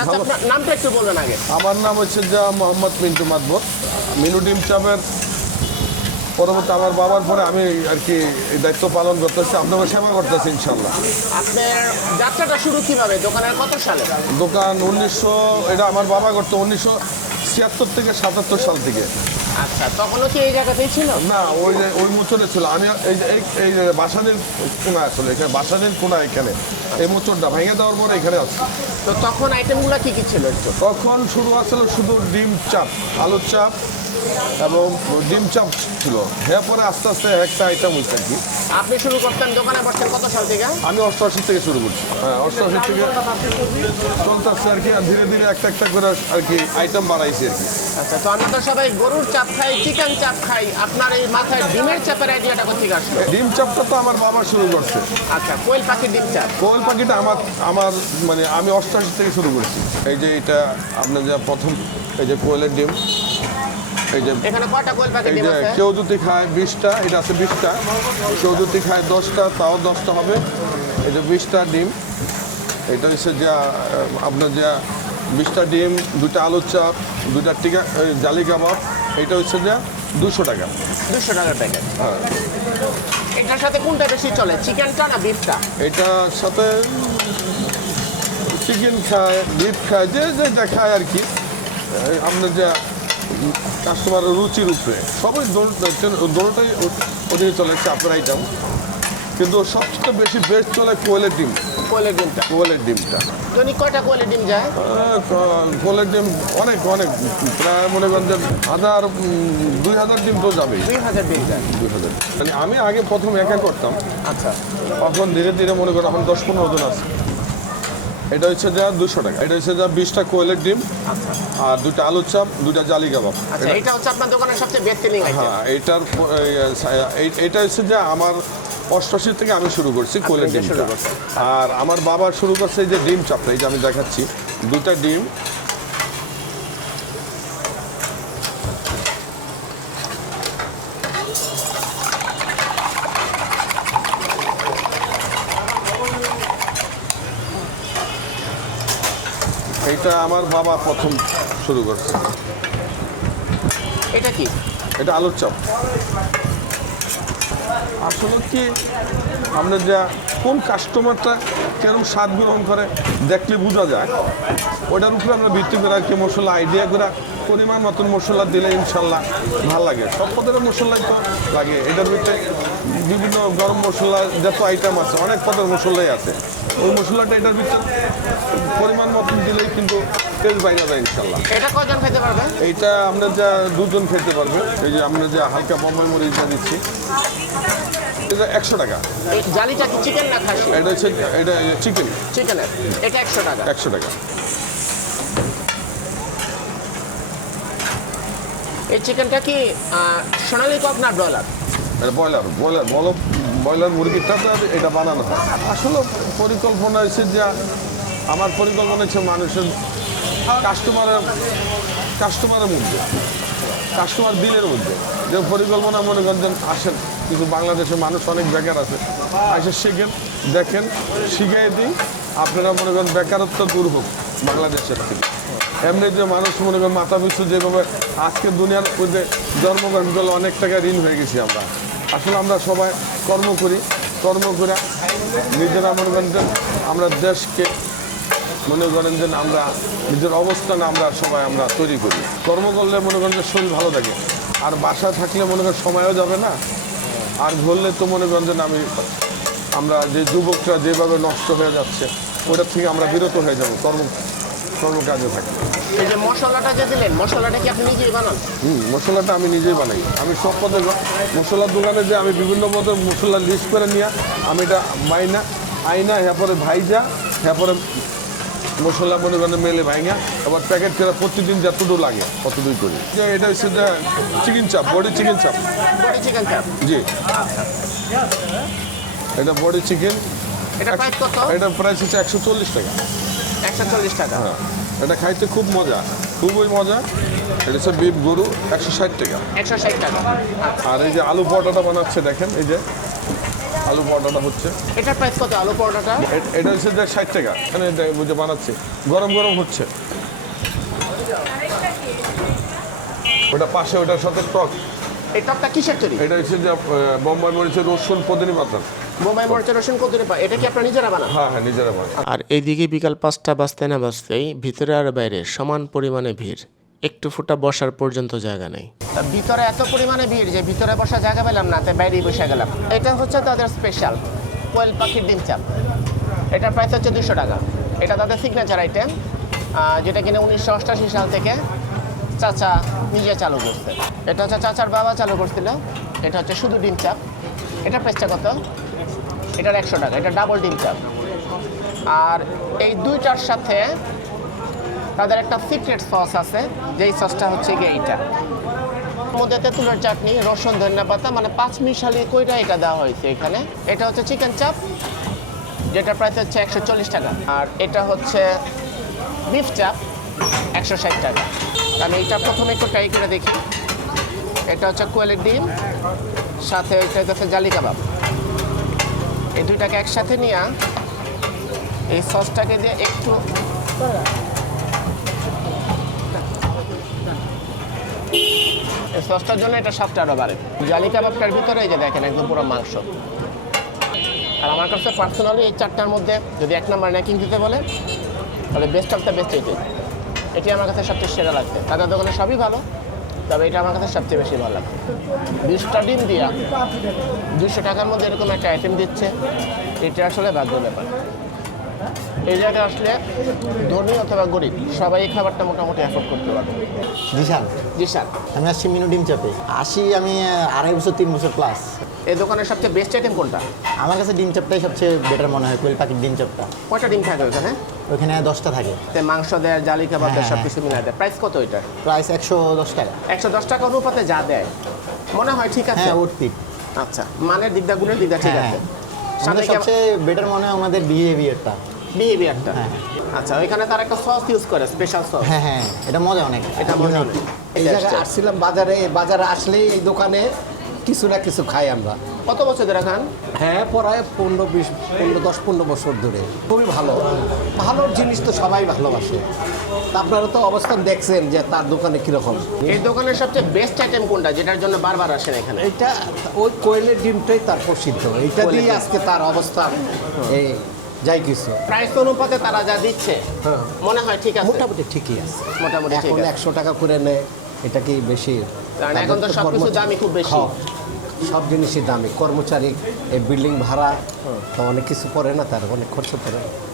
আচ্ছা, আপনার নামটা একটু বলবেন আগে। আমার নাম হচ্ছে যা মোহাম্মদ মিন্টু মাদবর। মিনু ডিম চাপের পরবর্তী আমার বাবার পরে আমি আর কি এই দায়িত্ব পালন করতেছি, আপনাকে সেবা করতেছি ইনশাল্লাহ। আপনার যাত্রাটা শুরু কিভাবে, দোকানের কত সালে? দোকান এটা আমার বাবা করতো 1976 থেকে 77 সাল থেকে। আচ্ছা, তখনও কি এই জায়গাতেই ছিল? না, ওই মোচনে ছিল। আমি এই যে বাসানের কোনা আসলে এখানে বাসানের কোনা, এখানে এই মোচনটা ভেঙে দেওয়ার পরে এখানে আছে। তো তখন আইটেমগুলো কি কি ছিল একটু? তখন শুরু আসলে শুধু ডিম চাপ, আলুর চাপ এবং ডিম চাপ ছিল। এরপরে আস্তে আস্তে একটা আইটেম হয়েছে আর কি। আপনি শুরু করতেন, দোকানে বসতেন কত সাল থেকে? আমি 88 থেকে শুরু করছি। হ্যাঁ, 88 থেকে চলতেছে আর কি। আর ধীরে ধীরে একটা একটা করে আর কি আইটেম বাড়াইছি আর কি। আচ্ছা, তো আমরা তো সবাই গরুর চাপ খাই, চিকেন চাপ খাই, আপনার এই মাথায় ডিমের চাপের আইডিয়াটা কোথেকে আসলো? ডিম চাপটা তো আমার বাবা শুরু করছে। আচ্ছা, কোয়েল পাখির ডিম চাপ। কোয়েল পাখিটা আমার মানে আমি 88 থেকে শুরু করেছি। এই যে এটা আপনার যা প্রথম, এই যে কোয়েলের ডিম, এই যে এখানে কয়টা কোয়েল পাখির এই ডিম যে আছে? কেউ যদি খায় 20টা, এটা আছে 20টা। কেউ যদি খায় 10টা, তাও 10টা হবে। এই যে 20টা ডিম, এটা হচ্ছে যা আপনার যা 20টা ডিম, 2টা আলুর চাপ, 2টা জালি কাবাব, এটা হচ্ছে যা 200 টাকা। 200 টাকার প্যাকেট। হ্যাঁ, এটার সাথে কোনটা বেশি চলে, চিকেনটা না বিফটা? এটার সাথে চিকেন খায়, বিফ খায়, যে যেটা খায় আর কি। আপনার যা কাস্টমারের রুচির উপরে সবই দোনোটাই ওদিকে চলে চাপের আইটেম, কিন্তু সবচেয়ে বেশি বেস্ট চলে কোয়েলের ডিম। কোয়েলের ডিমটা? কোয়েলের ডিমটা দৈনিক কয়টা কোয়েলের ডিম যায়? কোয়েলের ডিম অনেক প্রায় মনে করেন যে 2000 ডিম তো যাবেই। 2000 ডিম যায়। 2000। মানে আমি আগে প্রথম একা করতাম, আচ্ছা, এখন ধীরে ধীরে মনে করেন এখন 10-15 জন আছে। এটা হচ্ছে যা 200 টাকা। এটা হচ্ছে যা 20টা কোয়েলের ডিম, আর 2টা আলুর চাপ, 2টা জালি কাবাব। আচ্ছা, এটা হচ্ছে আপনার দোকানের সবচেয়ে বেস্ট সেলিং আইটেম। হ্যাঁ, এটা হচ্ছে যে আমার 88 থেকে আমি শুরু করছি কোয়েলের থেকে শুরু ডিমটা। করছেন। আর আমার বাবা শুরু করছে এই যে ডিম চাপটা, এই যে আমি দেখাচ্ছি 2টা ডিম, এটা আমার বাবা প্রথম শুরু করছে। এটা কি? এটা আলুর চাপ। আসলে কি আমরা যা কোন কাস্টমারটা কেরম স্বাদ গ্রহণ করে দেখলে বোঝা যায়, ওটার উপরে আমরা ভিত্তি করে আর কি মশলা আইডিয়া করে পরিমাণ মতন মশলা দিলে ইনশাল্লাহ ভালো লাগে। সব পদের মশলাই তো লাগে, এটার ভিতরে বিভিন্ন গরম মশলা যত আইটেম আছে, অনেক পদের মশলাই আছে। ওই মশলাটা এটার ভিতরে পরিমাণ মতন দিলেই কিন্তু তেল বাইরে যায় ইনশাল্লাহ। এটা কয়জন খেতে পারবে? এইটা আমরা যা 2 জন খেতে পারবে। এই যে আমরা যা হালকা বোম্বাই মরিচটা দিচ্ছি, এটা 100 টাকা। এই জালিটা কি চিকেন না খাসি? এটা চিকেন। চিকেনের, এটা 100 টাকা। 100 টাকা। এই চিকেনটা কি সোনালী কক না ব্রয়লার? এটা ব্রয়লার মুরগিটা তো এটা বানানো হয়। আসলে পরিকল্পনা হয়েছে যে আমার পরিকল্পনা হচ্ছে মানুষের কাস্টমারের মধ্যে, কাস্টমার দিনের মধ্যে যে পরিকল্পনা মনে করেন আসেন, কিন্তু বাংলাদেশের মানুষ অনেক বেকার আছে, আসে শিখেন, দেখেন, শিখিয়ে দিই, আপনারা মনে করেন বেকারত্ব দূর হোক বাংলাদেশের থেকে। এমনি যে মানুষ মনে করেন মাথা পিছু যেভাবে আজকে দুনিয়ার মধ্যে জন্মগ্রহণ করলে অনেক টাকা ঋণ হয়ে গেছি আমরা। আসলে আমরা সবাই কর্ম করে নিজেরা মনে করেন যে আমরা দেশকে মনে করেন যে আমরা নিজের অবস্থান আমরা সবাই তৈরি করি। কর্ম করলে মনে করেন যে শরীর ভালো থাকে, আর বাসায় থাকলে মনে করেন সময়ও যাবে না। আর ঘুরলে তো মনে করেন যে আমরা যে যুবকরা যেভাবে নষ্ট হয়ে যাচ্ছে, ওটার থেকে আমরা বিরত হয়ে যাবো কর্মকাজে থাকি। এই যে মশলাটা যে দিলেন, মশলাটা কি আপনি নিজেই বানান? মশলাটা আমি নিজেই বানাই। আমি সব পদের মশলার দোকানে যে আমি বিভিন্ন পদের মশলা লিস্ট করে নিয়ে আমি এটা আইনা এরপরে ভাইজা, এরপরে মশলা মনে করেন মেলে ভাইঙা, আবার প্যাকেট করে প্রতিদিন যতটুকু লাগে ততটুকুই করি। যে এটা হচ্ছে যে চিকেন চাপ, বডি চিকেন চাপ। বডি চিকেন চাপ? জি, এটা বডি চিকেন। এটা প্রাইস কত? এটা প্রাইস হচ্ছে 140 টাকা। 140 টাকা। হ্যাঁ, এটা খাইতে খুব মজা, খুবই মজা। এটা হচ্ছে বিফ গরু, 160 টাকা। 160 টাকা। আর এই যে আলু পরোটাটা বানাচ্ছে দেখেন, এই যে আলু পরোটাটা হচ্ছে। এটার প্রাইস কত আলু পরোটাটা? এটা হচ্ছে যে 60 টাকা, এখানে বুঝে বানাচ্ছি, গরম গরম হচ্ছে। ওটা পাশে, ওটার সাথে টক। এই টকটা কিসের তৈরি? এটা হচ্ছে যে বোম্বাই মরিচের রসুন পদিনী পাতা। বোম্বাই মরিচের রসুন কতদিন পায়? এটা কি আপনারা নিজেরা বানান? হ্যাঁ নিজেরা বানাই। আর এইদিকে বিকাল 5টা বাজতে না বাজতেই ভিতরে আর বাইরে সমান পরিমাণে ভিড়, একটু ফুটা বসার পর্যন্ত জায়গা নেই। তা ভিতরে এত পরিমাণে ভিড় যে ভিতরে বসার জায়গা পেলাম না, তাই বাইরেই বসে গেলাম। এটা হচ্ছে তাদের স্পেশাল কোয়েল পাখির ডিম চাপ। এটার প্রাইস হচ্ছে 200 টাকা। এটা তাদের সিগনেচার আইটেম, যেটা কিনা 1988 সাল থেকে চাচা নিজে চালু করছে। এটা হচ্ছে চাচার বাবা চালু করছিল। এটা হচ্ছে শুধু ডিম চাপ। এটার প্রাইসটা কত? এটার 100 টাকা। এটা ডাবল ডিম চাপ। আর এই দুইটার সাথে তাদের একটা সিক্রেট সস আছে, যেই সসটা হচ্ছে গিয়ে এইটা। মধ্যে তেঁতুলের চাটনি, রসুন, ধনিয়া পাতা, মানে 5 মিশালি কইটা এটা দেওয়া হয়েছে এখানে। এটা হচ্ছে চিকেন চাপ, যেটার প্রাইস হচ্ছে 140 টাকা। আর এটা হচ্ছে বিফ চাপ, 160 টাকা। আমি এইটা প্রথমে একটু ট্রাই করে দেখি। এটা হচ্ছে কোয়েলের ডিম, সাথে এটা হচ্ছে জালি কাবাব। এই দুইটাকে একসাথে নিয়ে এই সসটাকে দিয়ে একটু এই সসটার জন্য এটা স্বাদটা আরও বাড়ে। জালি কাবাবটার ভিতরে এই যে দেখেন একদম পুরো মাংস। আর আমার কাছে পার্সোনালি এই 4টার মধ্যে যদি 1 নাম্বার র্যাঙ্কিং দিতে বলে, তাহলে বেস্ট অফ দ্য বেস্ট এটি আমার কাছে সবচেয়ে সেরা লাগছে। তাদের দোকানে সবই ভালো, তবে এটা আমার কাছে সবচেয়ে বেশি ভালো লাগে। 20টা ডিম দিয়া 200 টাকার মধ্যে এরকম একটা আইটেম দিচ্ছে, এটা আসলে ভাগ্যের ব্যাপার। এই জায়গায় আসলে ধনী অথবা গরিব সবাই এই খাবারটা মোটামুটি অ্যাফোর্ড করতে পারবে। জিশান, জি স্যার। আমি আসছি মিনু ডিম চাপে। আমি 2.5 বছর 3 বছর প্লাস। এই দোকানের সবচেয়ে বেস্ট আইটেম কোনটা? আমার কাছে ডিম চাপটাই সবচেয়ে বেটার মনে হয়, কোয়েল পাখির ডিম চাপটা। কয়টা ডিম থাকে ওখানে? ওখানে 10টা থাকে। মাংস দেয়, জালি কাবাব দেয়, হ্যাঁ, সব কিছু মিলাই দেয়। প্রাইস কত এটা? প্রাইস 110 টাকা। 110 টাকা অনুপাতে যা দেয় মনে হয় ঠিক আছে। হ্যাঁ, উঠপিট। আচ্ছা, মানের দিকটা গুণের দিকটা ঠিক হ্যাঁ, আছে। আমাদের সামনে কি সবচেয়ে বেটার মনে হয় আমাদের বিহেভিয়ারটা। বিহেভিয়ারটা? হ্যাঁ। আচ্ছা, ওইখানে তার একটা সস ইউজ করে, স্পেশাল সস। হ্যাঁ হ্যাঁ, এটা মজা অনেক। এটা মনে হয় এই জায়গায় আসছিলাম বাজারে, বাজারে আসলেই এই দোকানে কিছু না কিছু খাই আমরা। কত বছর ধরে খান? হ্যাঁ, প্রায় 10-15 বছর ধরে। খুবই ভালো, ভালো জিনিস তো সবাই ভালোবাসে। তা আপনারা তো অবস্থান দেখছেন যে তার দোকানে কীরকম। এই দোকানের সবচেয়ে বেস্ট আইটেম কোনটা, যেটার জন্য বারবার আসেন এখানে? এইটা ওই কোয়েলের ডিমটাই তার প্রসিদ্ধ, এইটা দিয়ে আজকে তার অবস্থান এই যাই কিছু। প্রাইস অনুপাতে তারা যা দিচ্ছে হ্যাঁ, মনে হয় ঠিক আছে। মোটামুটি ঠিকই আছে। মোটামুটি ঠিক এখন আছে। 100 টাকা করে নেয়, এটা কি বেশি? কারণ এখন তো সবকিছু দামই খুব বেশি। হ্যাঁ, সব জিনিসই দামি। কর্মচারী, এই বিল্ডিং ভাড়া তো অনেক কিছু পড়ে না, তার অনেক খরচ পড়ে।